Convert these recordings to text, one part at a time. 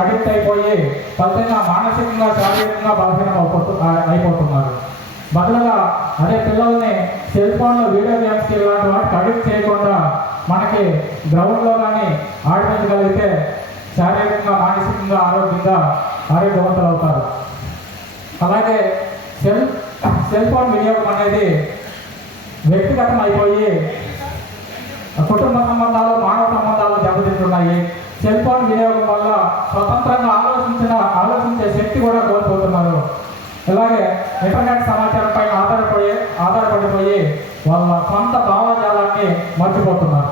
Addict అయిపోయి ఫలితంగా మానసికంగా శారీరకంగా బలహీనం అయిపోతు అయిపోతున్నారు. బదులుగా అదే పిల్లల్ని సెల్ ఫోన్లో వీడియో గేమ్స్కి ఇలాంటి వాటికి అడిక్ట్ చేయకుండా మనకి గ్రౌండ్లో కానీ ఆడించగలిగితే శారీరకంగా మానసికంగా ఆరోగ్యంగా ఆరోగ్యవంతులు అవుతారు. అలాగే సెల్ సెల్ ఫోన్ వినియోగం అనేది వ్యక్తిగతం అయిపోయి కుటుంబ సంబంధాలు మానవ సంబంధాలు దెబ్బతింటున్నాయి. సెల్ ఫోన్ వినియోగం వల్ల స్వతంత్రంగా ఆలోచించిన ఆలోచించే శక్తి కూడా కోల్పోతున్నారు. ఇలాగే ఇంటర్నెట్ సమాచారంపై ఆధారపడి ఆధారపడిపోయి వాళ్ళ సొంత భావజాలాన్ని మర్చిపోతున్నారు.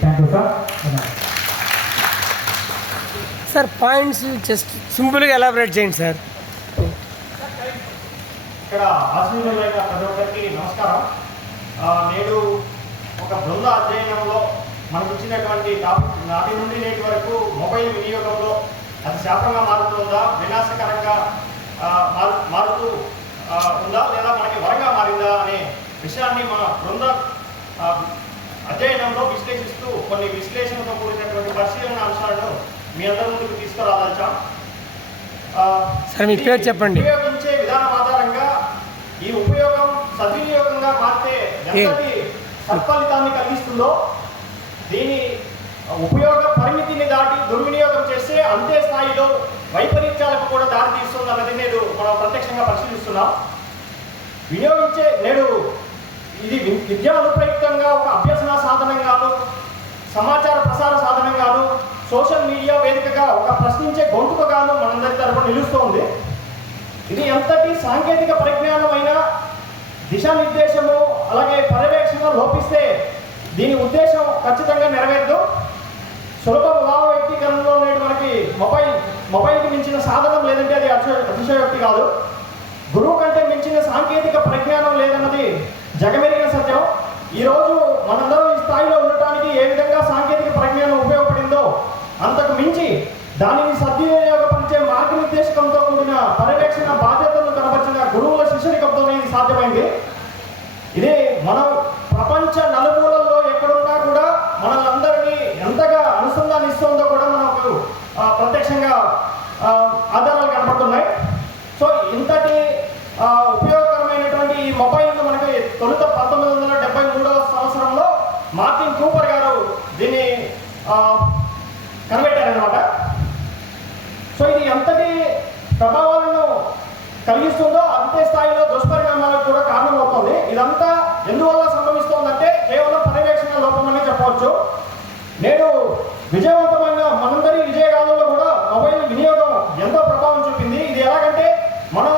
Thank you sir sir points just సింపుల్గా ఎలాబరేట్ చేయండి సార్ ఇక్కడ ఆశీనులైన ప్రతి ఒక్కరికి నమస్కారం. నేడు ఒక బృంద అధ్యయనంలో మనకు ఇచ్చినటువంటి టాపిక్ నాటి నుండి నేటి వరకు మొబైల్ వినియోగంలో అది శాపంగా మారుతుందా వినాశకరంగా మారు మారుతూ ఉందా లేదా మనకి వరంగా మారిందా అనే విషయాన్ని మన బృంద అధ్యయనంలో విశ్లేషిస్తూ కొన్ని విశ్లేషణతో కూడినటువంటి పరిశీలన అంశాలను మీ అందరి ముందుకు తీసుకురాదలిచాం సార్, మీ పేరు చెప్పండి. ఉపయోగించే విధానం ఆధారంగా ఈ ఉపయోగం సద్వినియోగంగా మారితే ఎంతటి సత్ఫలితాన్ని కలిగిస్తుందో దీని ఉపయోగ పరిమితిని దాటి దుర్వినియోగం చేస్తే అంతే స్థాయిలో వైపరీత్యాలకు కూడా దారి తీస్తుంది అన్నది నేడు మనం ప్రత్యక్షంగా పరిశీలిస్తున్నాం. వినియోగించే నేడు ఇది విద్యా అనుప్రయుక్తంగా ఒక అభ్యసన సాధనంగాను సమాచార ప్రసార సాధనంగాను సోషల్ మీడియా వేదికగా ఒక ప్రశ్నించే గొంతుకగాను మనందరి తరపున నిలుస్తోంది. ఇది ఎంతటి సాంకేతిక పరిజ్ఞానమైన దిశానిర్దేశము అలాగే పర్యవేక్షణ లోపిస్తే దీని ఉద్దేశం ఖచ్చితంగా నెరవేర్దు. సులభ భావ వ్యక్తీకరణలో నేడు మనకి మొబైల్ మొబైల్కి మించిన సాధనం లేదంటే అది అతిశ- అతిశయోక్తి కాదు. గురువు కంటే మించిన సాంకేతిక పరిజ్ఞానం లేదన్నది జగమెరిగిన సత్యం. ఈరోజు మనందరం ఈ స్థాయిలో ఉండటానికి ఏ విధంగా సాంకేతిక పరిజ్ఞానం ఉపయోగపడిందో అంతకు మించి దానిని సద్వినియోగపరిచే మార్గనిర్దేశకంతో కూడిన పర్యవేక్షణ బాధ్యతలను కనబరిచిన గురువుల శిష్యరికంతోనే ఇది సాధ్యమైంది. ఇది మనం ప్రపంచ నలుమూలల్లో ఎక్కడున్నా కూడా మనల్ని ఎంతగా అనుసంధానిస్తుందో కూడా మనకు ఆ, ప్రత్యక్షంగా ఆ, ఆధారాలు సో ఇంతటి ఉపయోగకరమైనటువంటి ఈ మొబైల్ మనకి తొలుత పంతొమ్మిది వందల డెబ్బై మూడవ సంవత్సరంలో మార్టిన్ కూపర్ గారు దీన్ని ఆ, కనిపెట్టారనమాట సో ఇది ఎంతటి ప్రభావాలను కలిగిస్తుందో అంతే స్థాయిలో దుష్పరిణామాలకు కూడా కారణమవుతుంది. ఇదంతా ఎందువల్ల సంభవిస్తోందంటే కేవలం పర్యవేక్షణ లోపమని చెప్పవచ్చు. నేడు విజయవంతమైన మనందరి విజయగాథల్లో కూడా మొబైల్ వినియోగం ఎంతో ప్రభావం చూపింది ఇది ఎలాగంటే మనం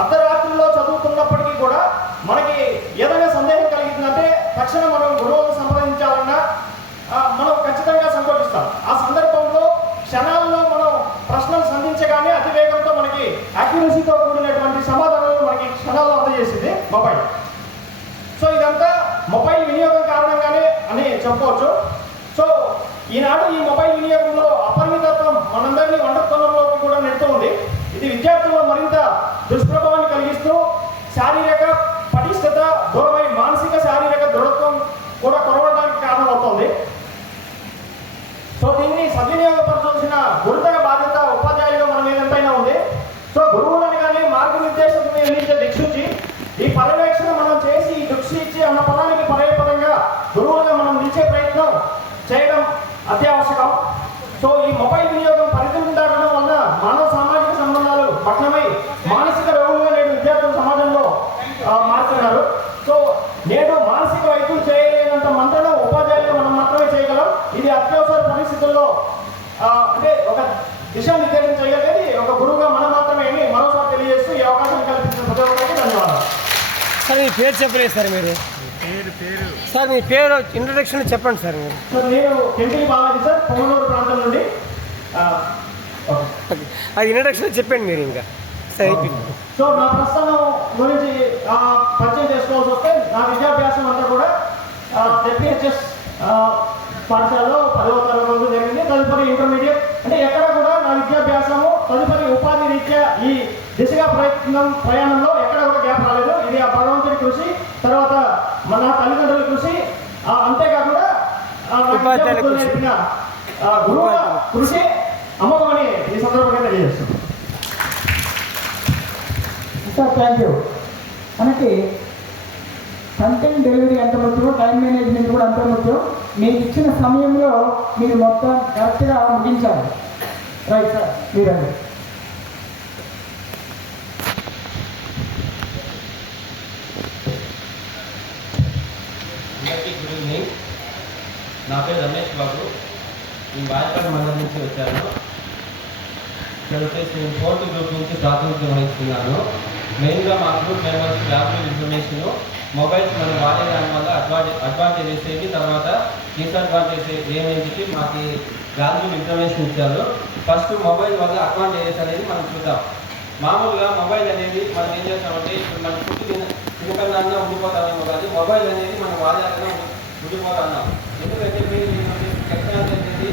అర్ధరాత్రిలో చదువుతున్నప్పటికీ కూడా మనకి ఏదైనా సందేహం కలిగిందంటే తక్షణం మనం గురువును సంప్రదించాలన్నా మనం ఖచ్చితంగా సంకోచిస్తాం. ఆ సందర్భంలో క్షణాల్లో మనం ప్రశ్నలు సంధించగానే అతివేగంతో మనకి యాక్యురసీతో కూడినటువంటి సమాధానాలు మనకి క్షణాల్లో అందజేసింది మొబైల్ సో ఇదంతా మొబైల్ వినియోగం కారణంగానే అని చెప్పుకోవచ్చు సో ఈనాడు ఈ మొబైల్ వినియోగంలో అపరిమితత్వం మనందరినీ వంటతనంలోకి కూడా నెడుతోంది ఇది విద్యార్థుల్లో మరింత దుష్ప్రభావాన్ని కలిగిస్తూ శారీరక Hola, పేరు చెప్పలేదు సార్ మీరు. సార్ మీ పేరు ఇంట్రొడక్షన్ చెప్పండి సార్ మీరు. నేను కెంటిలి బాలాజీ సార్ పొంగనూరు ప్రాంతం నుండి. అది ఇంట్రొడక్షన్ చెప్పండి మీరు ఇంకా. సరే సో నా ప్రస్థానం గురించి ఆ, పరిచయం చేసుకోవాల్సి వస్తే నా విద్యాభ్యాసం అంతా కూడా జెపిహెచ్ఎస్ పాఠశాలలో పదవ తరగతి జరిగింది. తదుపరి ఇంటర్మీడియట్ అంటే ఎక్కడ కూడా నా విద్యాభ్యాసము తదుపరి ఉపాధి రీత్యా ఈ దిశగా ప్రయత్నం ప్రయాణంలో ఎక్కడ కూడా గ్యాప్ రాలేదు ఇది ఆ భగవంతుడి కృషి తర్వాత మన తల్లిదండ్రుల కృషి ఆ, అంతేకాకుండా. నేర్పిన ఆ, గురువుల కృషి అమ్మకమని ఈ సందర్భంగా తెలియజేస్తున్నాం. సార్ థ్యాంక్ యూ మనకి కంటెంట్ డెలివరీ ఎంత ముఖ్యమో టైం మేనేజ్మెంట్ కూడా అంత ముఖ్యం. మీకు ఇచ్చిన సమయంలో మీరు మొత్తం కరెక్ట్గా ముగించాలి. రైట్ సార్ మీరండి. నా పేరు రమేష్ బాబు. నేను బాయపల్లి మండలం నుంచి వచ్చాను. ఇక్కడ వచ్చేసి నేను ఫోర్త్ గ్రూప్ నుంచి ప్రాతినిధ్యం వహిస్తున్నాను. మెయిన్గా మా group members valuable information mobiles మనం వాడే దాని వల్ల అడ్వాంటే అడ్వాంటేజెస్ ఏంటి తర్వాత డిసడ్వాంటేజ్ ఏమేంటి మాకు వాల్యూ ఇన్ఫర్మేషన్ ఇచ్చారు. ఫస్ట్ మొబైల్ వల్ల అడ్వాంటేజెస్ అనేది మనం చూద్దాం. మామూలుగా మొబైల్ అనేది మనం ఏం చేస్తామంటే ఇప్పుడు మనం ఫుడ్ తిన తినకన్నా ఉండిపోతామేమో కానీ మొబైల్ అనేది మనం వాడాలన్నా ఉండి- ఉండిపోతున్నాం ఎందుకంటే మీరు టెక్నాలజీ అనేది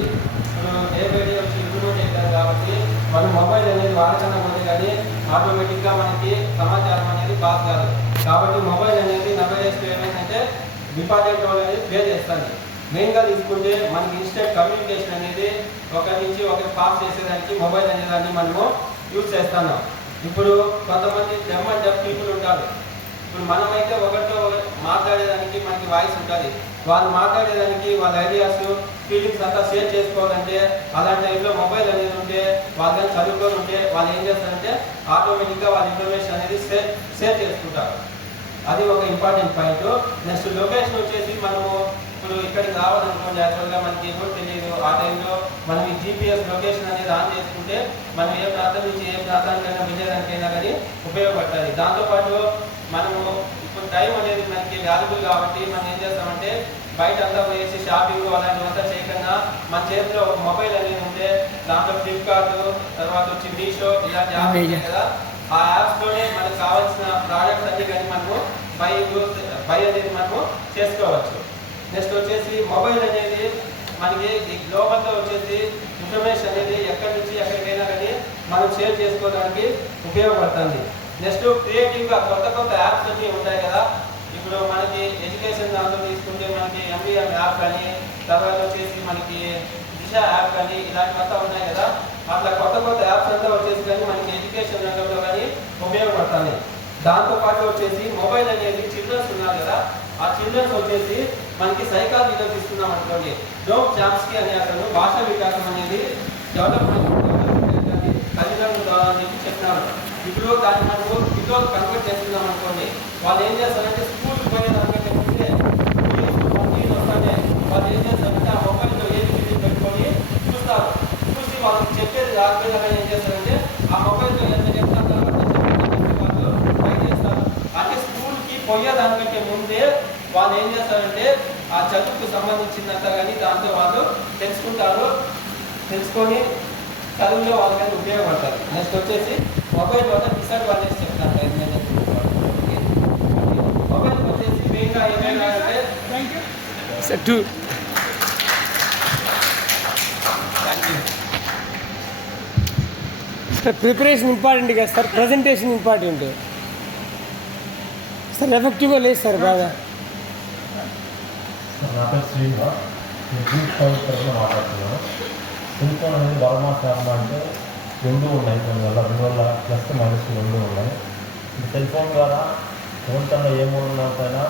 ఇప్పుడు డే బై డే వచ్చి ఇంప్రూవ్మెంట్ అవుతారు కాబట్టి మనం మొబైల్ అనేది వాడకన్నా ఉంది కానీ ఆటోమేటిక్గా మనకి సమాచారం అనేది పాస్ కాదు. కాబట్టి మొబైల్ అనేది నలభై డేస్ ఏమైందంటే ఇంపార్టెంట్ రోల్ అనేది ప్లే చేస్తుంది మెయిన్గా తీసుకుంటే మనకి ఇన్స్టెంట్ కమ్యూనికేషన్ అనేది ఒకరి నుంచి ఒకరికి పాస్ చేసేదానికి మొబైల్ అనే దాన్ని మనము యూజ్ చేస్తున్నాం ఇప్పుడు కొంతమంది డెమ్ అండ్ డెఫ్ పీపుల్ ఉంటారు. ఇప్పుడు మనమైతే ఒకరితో మాట్లాడేదానికి మనకి వాయిస్ ఉంటుంది. వాళ్ళు మాట్లాడేదానికి వాళ్ళ ఐడియాస్ ఫీలింగ్స్ అంతా షేర్ చేసుకోవాలంటే అలాంటి టైంలో మొబైల్ అనేది ఉంటే వాళ్ళు కానీ చదువుకొని ఉంటే వాళ్ళు ఏం చేస్తారంటే ఆటోమేటిక్గా వాళ్ళ ఇన్ఫర్మేషన్ అనేది షేర్ షేర్ చేసుకుంటారు. అది ఒక ఇంపార్టెంట్ పాయింట్. నెక్స్ట్ లొకేషన్ వచ్చేసి మనము ఇప్పుడు ఇక్కడికి రావాలనుకోండి యాక్చువల్గా మనకి ఏమో తెలియదు. ఆ టైంలో మనం ఈ జీపీఎస్ లొకేషన్ అనేది ఆన్ చేసుకుంటే మనం ఏ ప్రాంతం నుంచి ఏ ప్రాంతానికైనా వెళ్ళేదానికైనా కానీ ఉపయోగపడుతుంది. దాంతోపాటు మనము ఇప్పుడు టైం అనేది మనకి వాల్యుబుల్ కాబట్టి మనం ఏం చేస్తామంటే బయట అంతా పోయేసి షాపింగ్ అలాంటివంతా చేయకుండా మన చేతిలో ఒక మొబైల్ అనేది ఉంటే దాంట్లో ఫ్లిప్కార్ట్ తర్వాత వచ్చి మీషో ఇలాంటి యాప్స్ ఉంటాయి కదా ఆ యాప్స్లోనే మనకు కావాల్సిన ప్రోడక్ట్స్ అన్ని కానీ మనము బై బై అనేది మనము చేసుకోవచ్చు. నెక్స్ట్ వచ్చేసి మొబైల్ అనేది మనకి ఈ గ్లోబల్తో వచ్చేసి ఇన్ఫర్మేషన్ అనేది ఎక్కడి నుంచి ఎక్కడికైనా కానీ మనం షేర్ చేసుకోవడానికి ఉపయోగపడుతుంది. నెక్స్ట్ క్రియేటివ్గా కొత్త కొత్త యాప్స్ అన్ని ఉంటాయి కదా. ఇప్పుడు మనకి ఎడ్యుకేషన్ దాంట్లో తీసుకుంటే మనకి ఎంబీఎం యాప్ కానీ తర్వాత వచ్చేసి మనకి దిశ యాప్ కానీ ఇలాంటివంతా ఉన్నాయి కదా. అట్లా కొత్త కొత్త యాప్స్ అంతా వచ్చేసి కానీ మనకి ఎడ్యుకేషన్ రంగంలో కానీ ఉపయోగపడుతుంది దాంతో పాటు వచ్చేసి మొబైల్ అనేది చిల్డ్రన్స్ ఉన్నారు కదా. ఆ చిల్డ్రన్స్ వచ్చేసి మనకి సైకాలజీలో తీసుకున్నాం అనుకోండి. డోప్ చాప్స్కి అనే అతను భాషా వికాసం అనేది డెవలప్మెంట్ తల్లిదండ్రుల ద్వారా అని చెప్పి చెప్పినారు ఇప్పుడు దాన్ని మనము పిల్లలు కన్వర్ట్ చేస్తున్నాం అనుకోండి. వాళ్ళు ఏం చేస్తారంటే స్కూల్కి పోయేదానికంటే ముందే వస్తానే. వాళ్ళు ఏం చేస్తారంటే ఆ మొబైల్లో ఏది ఫిలిం పెట్టుకొని చూస్తారు. చూసి వాళ్ళకి చెప్పేది రాకపోయినా ఏం చేస్తారంటే ఆ మొబైల్లో ఎంత చెప్తారు తర్వాత చెప్పేది వాళ్ళు ట్రై చేస్తారు. అంటే స్కూల్కి పోయేదానికంటే ముందే వాళ్ళు ఏం చేస్తారంటే ఆ చదువుకు సంబంధించినంత కానీ దాంతో వాళ్ళు తెలుసుకుంటారు. తెలుసుకొని చదువులో వాళ్ళకైనా ఉపయోగపడతారు. నెక్స్ట్ వచ్చేసి మొబైల్ వల్ల డిసడ్వాంటేజ్ చెప్తాను టైం మొబైల్ వచ్చేసి మెయిన్గా ఏమైనా అంటే సార్ ప్రిపరేషన్ ఇంపార్టెంట్ కదా సార్ ప్రజెంటేషన్ ఇంపార్టెంట్ సార్ ఎఫెక్టివ్గా లేదు సార్ బాగా. మాట్లాడుతున్నాను. సెల్ అనేది వరమా శ్యామ అంటే రెండు ఉన్నాయి కొన్ని వల్ల రెండు వల్ల ప్లస్ మైనస్ రెండు ఉన్నాయి. ఈ సెల్ ఫోన్ ద్వారా ఎవరికన్నా ఏ మూడున్నరైనా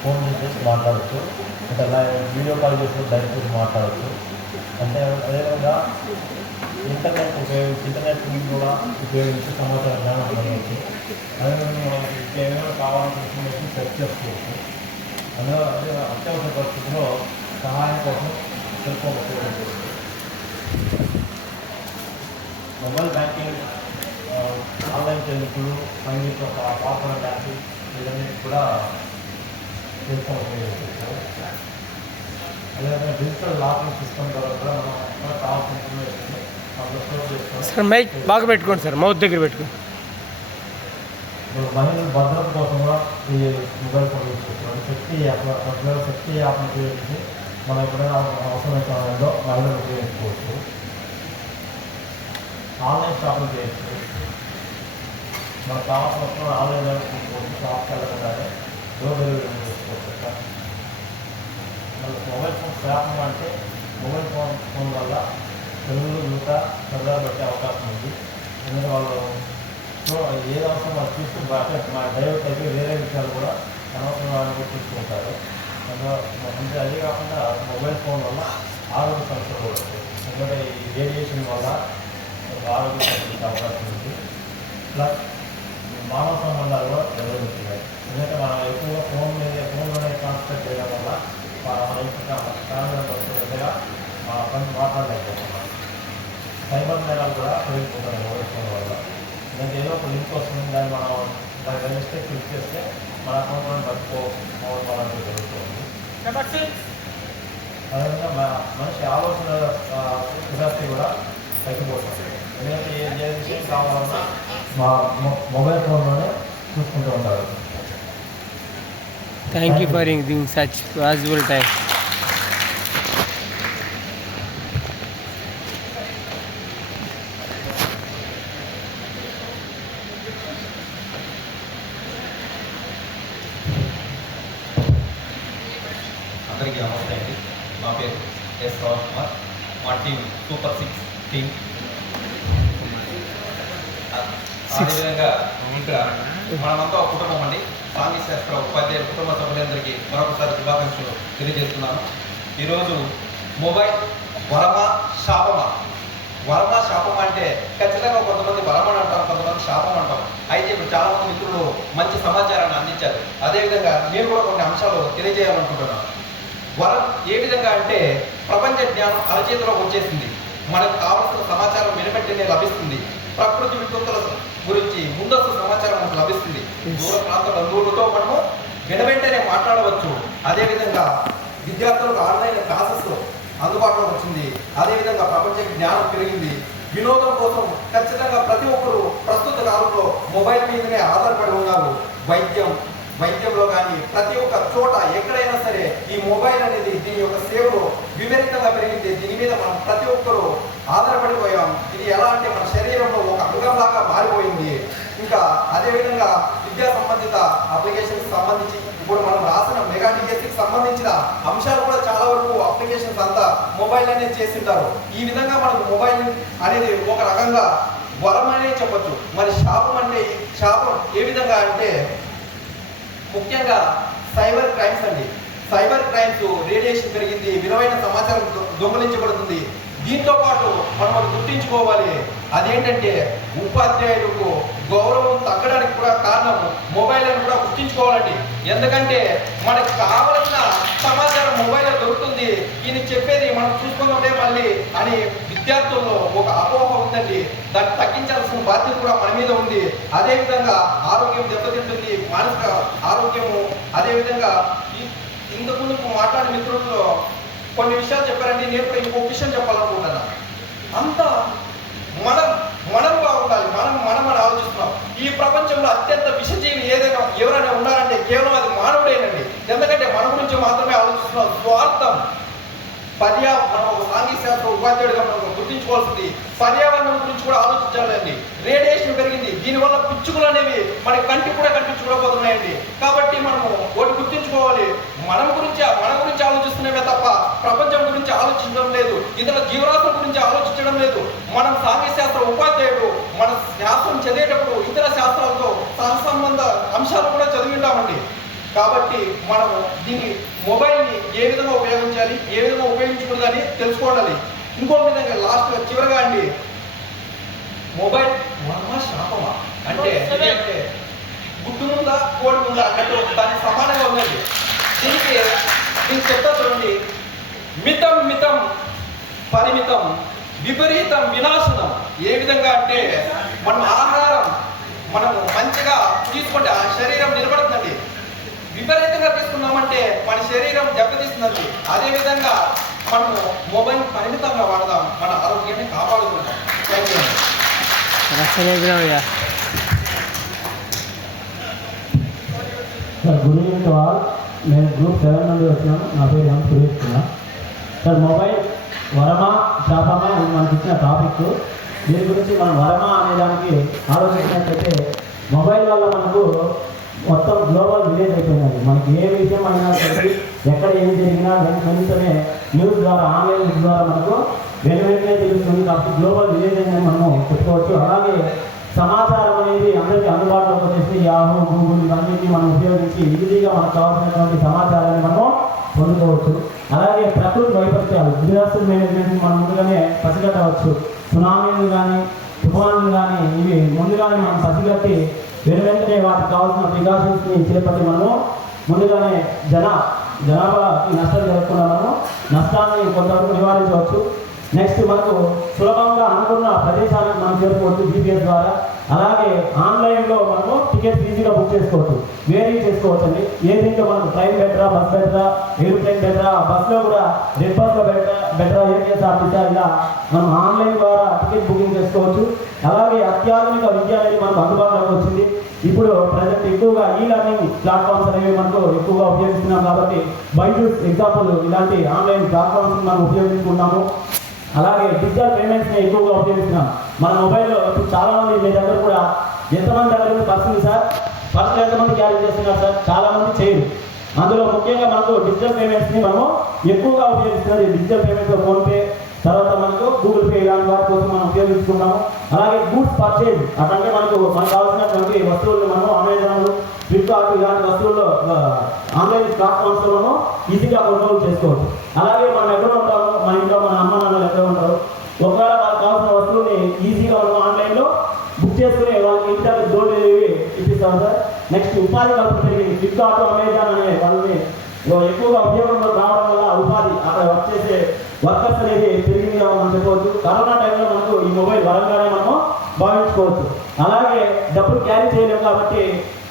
ఫోన్ చేసేసి మాట్లాడచ్చు. అంటే అలా వీడియో కాల్ చేసి డైరెక్ట్ మాట్లాడచ్చు. అంటే అదేవిధంగా ఇంటర్నెట్ ఉపయోగించి ఇంటర్నెట్ కూడా ఉపయోగించి సమాచారం జ్ఞానం పొందవచ్చు అదేవిధంగా మనకి ఏమైనా కావాల్సిన ఇన్ఫర్మేషన్ సెర్చ్ చేసుకోవచ్చు. అందులో అదే అత్యవసర పరిస్థితుల్లో సహాయం కోసం సెల్ ఫోన్ ఉపయోగించవచ్చు. మొబైల్ బ్యాంకింగ్ ఆన్లైన్ చెల్లింపులు సంగీత పాపన బ్యాంకింగ్ ఇవన్నీ కూడా ఉపయోగించవచ్చు అదేవిధంగా డిజిటల్ లాకింగ్ సిస్టమ్ ద్వారా కూడా మనం మనకు కావాల్సిన ఇన్ఫర్మేషన్ అందులో స్టోర్ చేసుకోవచ్చు సార్ మైక్ బాగా పెట్టుకోండి సార్ మౌత్ దగ్గర పెట్టుకోండి. మహిళల భద్రత కోసం కూడా ఈ mobile phone use Shakti app Shakti యాప్ని ఉపయోగించి మనం ఎప్పుడైనా అవసరమైన సమయంలో మహిళలు ఉపయోగించుకోవచ్చు. ఆన్లైన్ షాపింగ్ చేయొచ్చు మనకు కావాల్సిన వస్తువులు ఆన్లైన్లో తీసుకోవచ్చు. షాప్కి వెళ్ళకుండానే డోర్ డెలివరీ చేసుకోవచ్చు సార్ మళ్ళీ మొబైల్ ఫోన్ షాపింగ్ అంటే మొబైల్ ఫోన్ ఫోన్ వల్ల తెలుగు యువత సరదా పెట్టే అవకాశం ఉంది. ఎందుకంటే వాళ్ళు సో ఏది అవసరం వాళ్ళు తీసుకుని బాగా మా డైవర్ట్ అయితే వేరే విషయాలు కూడా అనవసరం వాళ్ళు కూడా అందులో అంటే అదే కాకుండా మొబైల్ ఫోన్ వల్ల ఆరోగ్య సమస్యలు కూడా ఎందుకంటే ఈ రేడియేషన్ వల్ల ఆరోగ్య అవకాశం ఉంది. ప్లస్ మానవ సంబంధాలు కూడా దెబ్బతింటున్నాయి ఎందుకంటే మనం ఎక్కువగా ఫోన్ మీద ఫోన్లోనే కాన్సన్ట్రేట్ చేయడం వల్ల మన మన యొక్క దగ్గర మా పని మాట్లాడలేకపోతున్నాం. సైబర్ నేరాలు కూడా పెరిగిపోతున్నాయి మొబైల్ ఫోన్ వల్ల. ఎందుకంటే ఏదో ఒక లింక్ వస్తుంది దాన్ని మనం దాని కలిస్తే క్లిక్ చేస్తే మన మర్చిపో పోవడం జరుగుతుంది. అదేవిధంగా మన మనిషి ఆలోచన కూడా తగ్గిపోతుంది. ఎందుకంటే ఏ ఏ విషయం కావాలన్నా మా మొ- మొబైల్ ఫోన్లోనే చూసుకుంటూ ఉంటారు thank you for giving such valuable time అందరికీ నమస్తే అండి. మా పేరు ఎస్ రాజ్ కుమార్ మా టీం సూపర్ సిక్స్ టీం అదేవిధంగా ఇక్కడ మనమంతా ఒక కుటుంబం అండి. సాంఘిక శాస్త్ర ఉపాధ్యాయుల కుటుంబ సభ్యులందరికీ మరొకసారి శుభాకాంక్షలు తెలియజేస్తున్నాను. ఈరోజు మొబైల్ వరమా శాపమా. వరమా శాపం అంటే ఖచ్చితంగా కొంతమంది వరమని అంటాం కొంతమంది శాపం అంటాం అయితే ఇప్పుడు చాలా మంది మిత్రులు మంచి సమాచారాన్ని అందించారు. అదేవిధంగా నేను కూడా కొన్ని అంశాలు తెలియజేయాలనుకుంటున్నాను. వరం ఏ విధంగా అంటే ప్రపంచ జ్ఞానం అరచేతిలోకి వచ్చేసింది. మనకు కావలసిన సమాచారం వెనువెంటనే లభిస్తుంది. ప్రకృతి విపత్తుల గురించి ముందస్తు సమాచారం మనకు లభిస్తుంది దూర ప్రాంత బంధువులతో మనము వెంటనే మాట్లాడవచ్చు. అదేవిధంగా విద్యార్థులకు ఆన్లైన్ క్లాసెస్ అందుబాటులోకి వచ్చింది. అదేవిధంగా ప్రపంచ జ్ఞానం పెరిగింది. వినోదం కోసం ఖచ్చితంగా ప్రతి ఒక్కరు ప్రస్తుత కాలంలో మొబైల్ మీదనే ఆధారపడి ఉన్నారు. వైద్యం వైద్యంలో కానీ ప్రతి ఒక్క చోట ఎక్కడైనా సరే ఈ మొబైల్ అనేది దీని యొక్క సేవలు విపరీతంగా పెరిగింది. దీని మీద మనం ప్రతి ఒక్కరూ ఆధారపడిపోయాం ఇది ఎలా అంటే మన శరీరంలో ఒక అంగంలాగా మారిపోయింది. ఇంకా అదేవిధంగా విద్యా సంబంధిత అప్లికేషన్స్ సంబంధించి ఇప్పుడు మనం రాసిన మెగా డిఎస్సికి సంబంధించిన అంశాలు కూడా చాలా వరకు అప్లికేషన్స్ అంతా మొబైల్ అనేది చేసింటారు ఈ విధంగా మనకు మొబైల్ అనేది ఒక రకంగా వరం అనే చెప్పచ్చు. మరి శాపం అంటే శాపం ఏ విధంగా అంటే ముఖ్యంగా సైబర్ క్రైమ్స్ అండి. సైబర్ క్రైమ్స్ రేడియేషన్ పెరిగింది విలువైన సమాచారం దొంగలించబడుతుంది. దీంతో పాటు మనం గుర్తించుకోవాలి. అదేంటంటే ఉపాధ్యాయులకు గౌరవం తగ్గడానికి కూడా కారణం మొబైల్ అని కూడా గుర్తించుకోవాలండి. ఎందుకంటే మనకు కావలసిన సమాచారం మొబైల్లో దొరుకుతుంది. ఈయన చెప్పేది మనం చూసుకుంటే మళ్ళీ అని విద్యార్థుల్లో ఒక అపోహ ఉందండి. దాన్ని తగ్గించాల్సిన బాధ్యత కూడా మన మీద ఉంది. అదేవిధంగా ఆరోగ్యం దెబ్బతింటుంది. మానసిక ఆరోగ్యము. అదేవిధంగా ఇంతకు ముందు మాట్లాడిన మిత్రుల్లో కొన్ని విషయాలు చెప్పారండి. నేను కూడా ఇంకొక విషయం చెప్పాలనుకుంటున్నా. అంతా మనం మనం బాగుండాలి. మనం మనం అని ఆలోచిస్తున్నాం. ఈ ప్రపంచంలో అత్యంత విషజీవి ఏదైనా ఎవరైనా ఉన్నారంటే కేవలం అది మానవుడేనండి. ఎందుకంటే మన గురించి మాత్రమే ఆలోచిస్తున్నాం. స్వార్థం. పర్యా మనం ఒక సాంఘిక శాస్త్ర ఉపాధ్యాయుడిగా మనం గుర్తించుకోవాల్సింది పర్యావరణం గురించి కూడా ఆలోచించాలండి. రేడియేషన్ పెరిగింది. దీనివల్ల పిచ్చుకలు అనేవి మన కంటికి కూడా కనిపించుకోకపోతున్నాయండి. కాబట్టి మనము ఒకటి గుర్తించుకోవాలి. మనం గురించి మన గురించి ఆలోచిస్తున్నామే తప్ప ప్రపంచం గురించి ఆలోచించడం లేదు. ఇతర జీవరాశుల గురించి ఆలోచించడం లేదు. మనం సాంఘిక శాస్త్ర ఉపాధ్యాయుడు మన శాస్త్రం చదివేటప్పుడు ఇతర శాస్త్రాలతో సహసంబంధ అంశాలు కూడా చదివి ఉంటామండి. కాబట్టి మనము దీన్ని మొబైల్ని ఏ విధంగా ఉపయోగించాలి ఏ విధంగా ఉపయోగించకూడదని తెలుసుకోవాలి. ఇంకో విధంగా లాస్ట్ చివరగా అండి మొబైల్ వరమా శాపమా? అంటే గుడ్డు ముందా కోడి ముందా అన్నట్టు దానికి సమానంగా ఉందండి. దీనికి నేను చెప్తా చూడండి. మితం మితం పరిమితం విపరీతం వినాశనం. ఏ విధంగా అంటే మనం ఆహారం మనము మంచిగా తీసుకుంటే ఆ శరీరం నిలబడుతుందండి. విపరీతంగా తీసుకున్నామంటే మన శరీరం దెబ్బతీస్తుందండి అదేవిధంగా మనము మొబైల్ పరిమితంగా వాడదాం. మన ఆరోగ్యాన్ని టు ఆల్. నేను గ్రూప్ సెవెన్ నుండి వచ్చినాను నా పేరు M Suresh Kumar. Sir mobile వరమా శాపమా ఇది మనకి ఇచ్చిన టాపిక్. దీని గురించి మనం వరమా అనే దానికి ఆలోచించినట్లయితే మొబైల్ వల్ల మనకు మొత్తం గ్లోబల్ విలేజ్ అయిపోయిందండి. మనకి ఏ విషయం అయినా సరే ఎక్కడ ఏం జరిగినా వెంట- వెంటనే న్యూస్ ద్వారా ఆన్లైన్ ద్వారా మనకు వెను వెంటనే తెలుస్తుంది. కాబట్టి గ్లోబల్ విలేజ్ అని మనము చెప్పుకోవచ్చు. అలాగే సమాచారం అనేది అందరికీ అందుబాటులోకి వచ్చేసి యాహూ గూగుల్ ఇవన్నీ మనం ఉపయోగించి ఈజీగా మనకు కావాల్సినటువంటి సమాచారాన్ని మనము పొందుకోవచ్చు. అలాగే ప్రకృతి వైపత్యాలు డిజాస్టర్ మేనేజ్మెంట్ మనం ముందుగానే పసిగట్టవచ్చు. సునామీలు కానీ తుఫానులు కానీ ఇవి ముందుగానే మనం పసిగట్టి వెను వెంటనే వాటికి కావాల్సిన ప్రికాషన్స్ని చేపట్టి మనము ముందుగానే జన జనాభాకి నష్టం జరగకుండా మనము నష్టాన్ని కొంతవరకు నివారించవచ్చు. నెక్స్ట్ మనకు సులభంగా అనుకున్న ప్రదేశానికి మనం చేరుకోవచ్చు. జీపీఎస్ ద్వారా అలాగే ఆన్లైన్లో మనము టికెట్స్ ఈజీగా బుక్ చేసుకోవచ్చు వేరీ చేసుకోవచ్చు అండి ఏ దీంట్లో మనం ట్రైన్ బెటరా బస్ బెటరా ఏరోప్లేన్ బెటరా బస్లో కూడా రెడ్ బస్లో బెటరా బెటరా ఏపీఎస్ఆర్టీసీ ఇలా మనం ఆన్లైన్ ద్వారా టికెట్ బుకింగ్ చేసుకోవచ్చు. అలాగే అత్యాధునిక విద్య అనేది మనకు అందుబాటులోకి వచ్చింది. ఇప్పుడు ప్రజెంట్ ఎక్కువగా ఈ లర్నింగ్ ప్లాట్ఫామ్స్ అనేవి మనకు ఎక్కువగా ఉపయోగిస్తున్నాం కాబట్టి బైజూస్ ఎగ్జాంపుల్ ఇలాంటి ఆన్లైన్ ప్లాట్ఫామ్స్ మనం ఉపయోగించుకుంటాము అలాగే డిజిటల్ పేమెంట్స్ని ఎక్కువగా ఉపయోగిస్తున్నాం. మన మొబైల్లో ఇప్పుడు చాలామంది మీ దగ్గర కూడా ఎంతమంది దగ్గర ఉంది పర్స్ ఉంది సార్? పర్సులు ఎంతమంది క్యారీ చేస్తున్నారు సార్? చాలామంది చేయరు. అందులో ముఖ్యంగా మనకు డిజిటల్ పేమెంట్స్ని మనము ఎక్కువగా ఉపయోగిస్తున్నది డిజిటల్ పేమెంట్లో ఫోన్పే తర్వాత మనకు గూగుల్ పే ఇలాంటి వాటి కోసం మనం ఉపయోగించుకుంటాము. అలాగే గూడ్స్ పర్చేజ్ అటంటే మనకు మనకు కావాల్సినటువంటి వస్తువులు మనం అమెజాన్ ఫ్లిప్కార్ట్ ఇలాంటి వస్తువుల్లో ఆన్లైన్ ప్లాట్ఫామ్స్లో మనం ఈజీగా కొనుగోలు చేసుకోవచ్చు. అలాగే మనం ఎక్కడ ఉంటాము మన ఇంట్లో మన అమ్మ నాన్నలు ఎక్కడ ఉంటారు? ఒకవేళ వాళ్ళకి కావాల్సిన చేసుకునే వాళ్ళకి ఇంటి దగ్గర అనేవి ఇప్పిస్తాం సార్. నెక్స్ట్ ఉపాధి కల్పన పెరిగింది ఫ్లిప్కార్ట్ అమెజాన్ అనే వాళ్ళని ఎక్కువగా ఉపయోగంలో రావడం వల్ల ఉపాధి అక్కడ వర్క్ చేసే వర్కర్స్ అనేది పెరిగింది మనం చెప్పవచ్చు. కరోనా టైంలో మనకు ఈ మొబైల్ వరంగానే మనం భావించుకోవచ్చు. అలాగే డబ్బులు క్యారీ చేయలేము కాబట్టి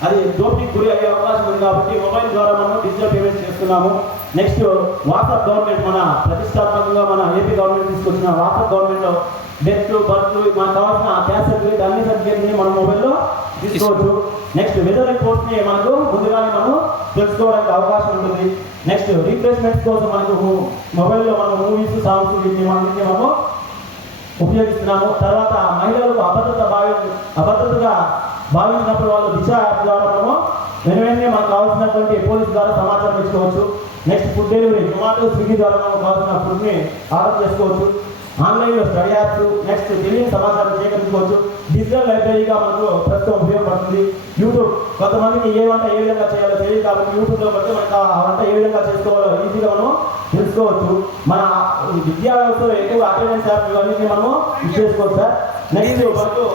అది దోపిడీకి గురి అయ్యే అవకాశం ఉంది కాబట్టి మొబైల్ ద్వారా మనం డిజిటల్ పేమెంట్ చేస్తున్నాము. నెక్స్ట్ వాట్సాప్ గవర్నమెంట్ మన ప్రతిష్టాత్మకంగా మన ఏపీ గవర్నమెంట్ తీసుకొచ్చిన వాట్సాప్ గవర్నమెంట్లో డెత్ బర్త్ మనకు కావాల్సిన క్యాష్ సర్టిఫికేట్ అన్ని సర్టిఫికేట్ని మన మొబైల్లో తీసుకోవచ్చు. నెక్స్ట్ వెదర్ రిపోర్ట్ని మనకు ముందుగానే మనం తెలుసుకోవడానికి అవకాశం ఉంటుంది. నెక్స్ట్ రీప్లేస్మెంట్ కోసం మనకు మొబైల్లో మనం మూవీస్ సాంగ్స్ వీటిని మనకి మనము ఉపయోగిస్తున్నాము. తర్వాత మహిళలకు అభద్రత భావి అభద్రతగా భావించినప్పుడు వాళ్ళు దిశ యాప్ ద్వారా మనము వెను వెంటనే మనకు కావాల్సినటువంటి పోలీస్ ద్వారా సమాచారం ఇచ్చుకోవచ్చు next food delivery Zomato Swiggy ద్వారా మనకు కావాల్సిన ఫుడ్ని ఆర్డర్ చేసుకోవచ్చు. ఆన్లైన్లో స్టడీ యాప్స్ నెక్స్ట్ తెలియని సమాచారం సేకరించుకోవచ్చు. డిజిటల్ లైబ్రరీగా మనకు ప్రస్తుతం ఉపయోగపడుతుంది. యూట్యూబ్ కొంతమందికి ఏ వంట ఏ విధంగా చేయాలో తెలియదు కాబట్టి యూట్యూబ్లో పడితే మనకు ఆ వంట ఏ విధంగా చేసుకోవాలో ఈజీగా మనం తెలుసుకోవచ్చు. మన విద్యా వ్యవస్థలో ఎక్కువ అటెండెన్స్ యాప్ ఇవన్నీ మనము చేసుకోవచ్చు సార్. నెక్స్ట్ మనకు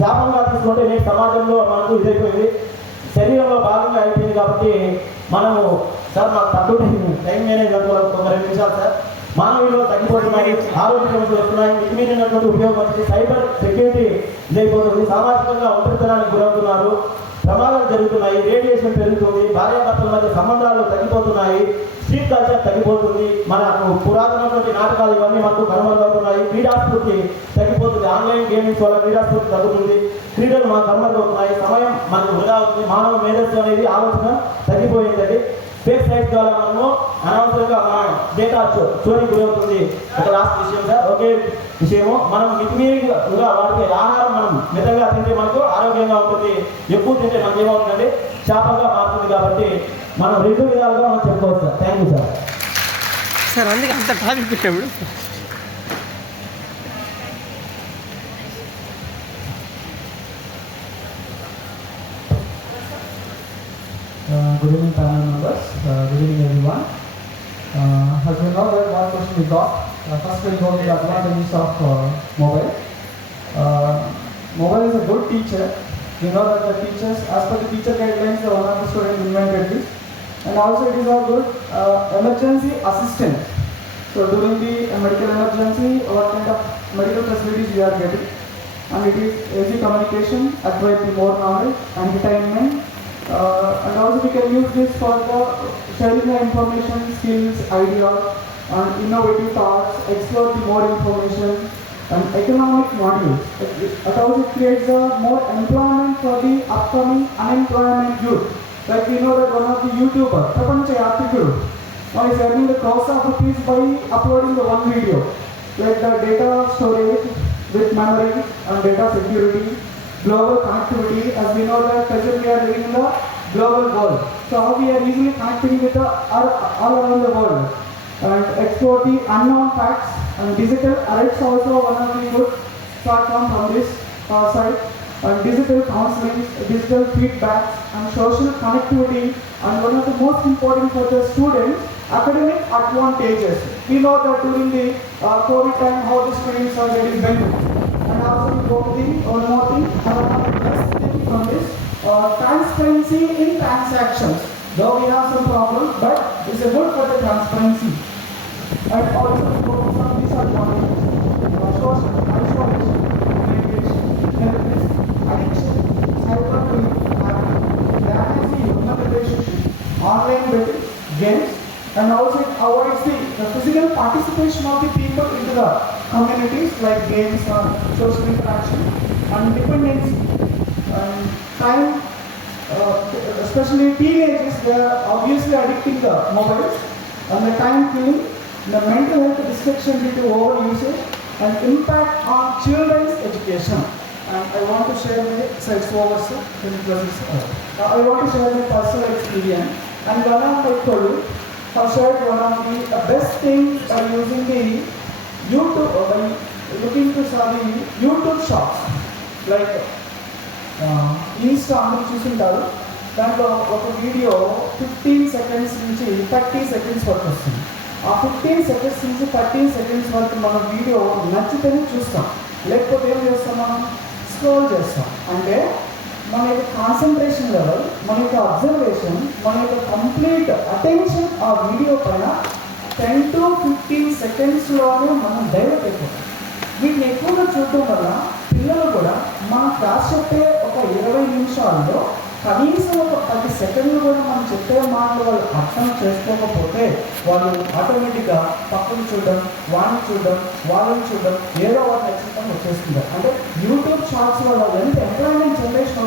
శాపంగా తీసుకుంటే నేను సమాజంలో మనకు ఇదైపోయింది. శరీరంలో భాగంగా అయిపోయింది కాబట్టి మనము సార్ మాకు తక్కువ టైం మేనేజ్ మేనేజ్ ఒక రెండు నిమిషాలు సార్. మానవ తగ్గిపోతున్నాయి ఆరోగ్య సమస్యలు వస్తున్నాయి. మితిమీరినటువంటి ఉపయోగం వచ్చి సైబర్ సెక్యూరిటీ ఇదైపోతుంది. సామాజికంగా ఒంటరితనానికి గురవుతున్నారు. ప్రమాదాలు జరుగుతున్నాయి. రేడియేషన్ పెరుగుతుంది. భార్యాభర్తల మధ్య సంబంధాలు తగ్గిపోతున్నాయి. స్ట్రీట్ కల్చర్ తగ్గిపోతుంది మనకు పురాతనటువంటి నాటకాలు ఇవన్నీ మనకు కనుమరుగవుతున్నాయి క్రీడాస్ఫూర్తి తగ్గిపోతుంది. ఆన్లైన్ గేమింగ్స్ వల్ల క్రీడాస్ఫూర్తి తగ్గుతుంది. క్రీడలు మనకు కనుమరుగవుతున్నాయి సమయం మనకు వృధా అవుతుంది. మానవ మేధస్సు అనేది ఆలోచన తగ్గిపోయిందండి ఫేక్ సైట్ ద్వారా మనము అనవసరంగా మన డేటా చోరీ గురవుతుంది ఒక లాస్ట్ విషయం సార్. ఒకే విషయము. మనం మితిమీరిగా వాడితే ఆహారం మనం మితంగా తింటే మనకు ఆరోగ్యంగా ఉంటుంది. ఎక్కువ తింటే మనకి ఏమవుతుందంటే శాపంగా మారుతుంది కాబట్టి మనం రెండు విధాలుగా మనం చెప్పుకోవచ్చు sir thank you sir sir అందుకే అంత టాపిక్ పెట్టాడు Uh, good evening, panel members. Uh, good evening, everyone. Uh, as you know, that one question we got. Uh, first, we'll go to the advantages of uh, mobile. Uh, mobile is a good teacher. We know that the teachers, as per the teacher guidelines, the one of the students invented this. And also, it is a good uh, emergency assistant. So, during the medical emergency, what kind of medical facilities we are getting. And it is easy communication, acquire more knowledge, entertainment, uh, and also we can use this for the sharing the information, skills, ideas, and innovative thoughts, explore the more information, and economic modules. It, it, it also creates a more employment for the upcoming unemployment youth. Like we know that one of the YouTubers, Prapancha now is earning the crores of rupees by uploading the one video. Like the data storage with memory and data security, global connectivity, as we know that presently we are living in the global world. So how we are easily connecting with the all, around the world and explore the unknown facts And digital Alex also one of the good platform from this uh, side. And digital counseling, digital feedback, and social connectivity, and one of the most important for the students, academic advantages. We know that during the uh, COVID time, how the students are getting bent. And also we go to the one more thing, uh, best thing from this, uh, transparency in transactions. Though we have some problems, but it's a good for the transparency. And also to some disadvantages. Uh, social and also it avoids the, the physical participation of the people into the communities like games or social interaction and dependency and time uh, especially teenagers they are obviously addicting the mobiles and the time killing the mental health restriction due to overusage and impact on children's education and I want to share my sex over? Uh, I want to share my personal experience and one of my colleagues shared one of the uh, best things by using the YouTube uh, by looking to sorry YouTube shops like Insta అందరూ చూసింటారు దాంట్లో ఒక video fifteen seconds నుంచి thirty seconds వరకు వస్తుంది ఆ fifteen seconds నుంచి thirteen seconds వరకు మన వీడియో నచ్చితేనే చూస్తాం. లేకపోతే ఏం చేస్తాం మనం? స్క్రోల్ చేస్తాం. అంటే మన యొక్క కాన్సన్ట్రేషన్ లెవెల్ మన యొక్క అబ్జర్వేషన్ మన యొక్క కంప్లీట్ అటెన్షన్ ఆ వీడియో పైన టెన్ టు ఫిఫ్టీన్ సెకండ్స్లోనే మనం డైవర్ట్ అయిపోతాం వీటిని ఎక్కువగా చూడటం వల్ల పిల్లలు కూడా మన క్లాస్ చెప్పే ఒక ఇరవై నిమిషాల్లో కనీసం ఒక పది సెకండ్లు కూడా మనం చెప్పే మాటలు వాళ్ళు అర్థం చేసుకోకపోతే వాళ్ళు ఆటోమేటిక్గా పక్కన చూడడం వాడిని చూడడం వాళ్ళని చూడడం ఏదో వాళ్ళు నచ్చుతాం వచ్చేస్తుంటారు అంటే యూట్యూబ్ షార్ట్స్ వల్ల ఎంత ఎంప్లాయ్మెంట్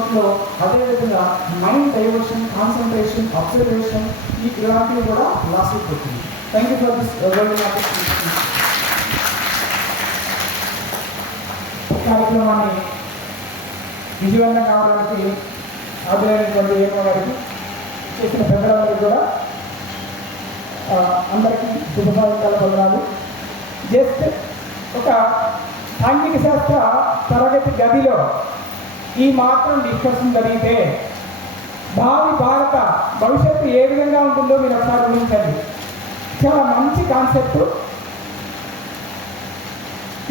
జనరేషన్ అదేవిధంగా మైండ్ డైవర్షన్ కాన్సన్ట్రేషన్ అబ్జర్వేషన్ ఈ ఇలాంటివి కూడా లాస్ అయిపోతుంది థ్యాంక్ యూ ఫర్ దిస్ కార్యక్రమాన్ని విజయవంతం కావడానికి ఆదరైనటువంటి ఏమో గారికి చేసిన పెద్దలందరికీ కూడా అందరికీ శుభాకాంక్షలు పొందాలి. జస్ట్ ఒక సాంఘిక శాస్త్ర తరగతి గదిలో ఈ మాత్రం డిస్కషన్ జరిగితే భావి భారత భవిష్యత్తు ఏ విధంగా ఉంటుందో మీరు ఒకసారి ఊహించండి. చాలా మంచి కాన్సెప్ట్.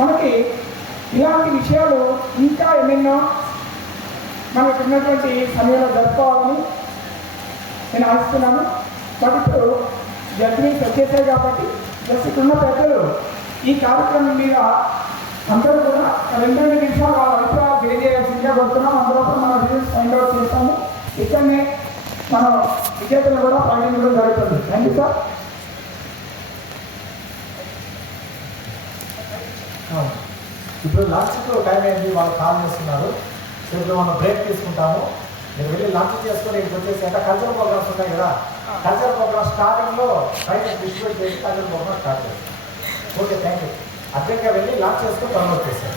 మనకి ఇలాంటి విషయాలు ఇంకా ఎన్నెన్నో మనకు ఉన్నటువంటి సమయంలో జరుపుకోవాలని నేను ఆశిస్తున్నాను. బట్ ఇప్పుడు జడ్జిమెంట్స్ వచ్చేసాయి కాబట్టి జస్ట్ ఉన్న పెద్దలు ఈ కార్యక్రమం మీద అందరూ కూడా రెండు రెండు నిమిషాలు వాళ్ళ అభిప్రాయాలు తెలియజేయాల్సిందిగా కోరుతున్నాం. అందులో మన రిజల్ట్స్ ఫైండ్ అవుట్ చేస్తాము. ఇక్కడనే మనం విద్యార్థులను కూడా ప్రకటించడం జరుగుతుంది. థ్యాంక్ యూ సార్ ఇప్పుడు లంచ్కు టైం అయింది. వాళ్ళు కాల్ చేస్తున్నారు. సో ఇప్పుడు మనం బ్రేక్ తీసుకుంటాము. మీరు వెళ్ళి లంచ్ చేసుకొని ఇక్కడికి వచ్చేసి అంటే కల్చరల్ ప్రోగ్రామ్స్ ఉన్నాయి కదా కల్చరల్ ప్రోగ్రామ్ స్టార్టింగ్లో బయట డిస్ట్రిబ్యూట్ చేసి కల్చరల్ ప్రోగ్రామ్ స్టార్ట్ చేస్తాం. ఓకే థ్యాంక్ యూ అర్జెంట్గా వెళ్ళి లాక్ చేసుకుని త్వరగా వచ్చేసారు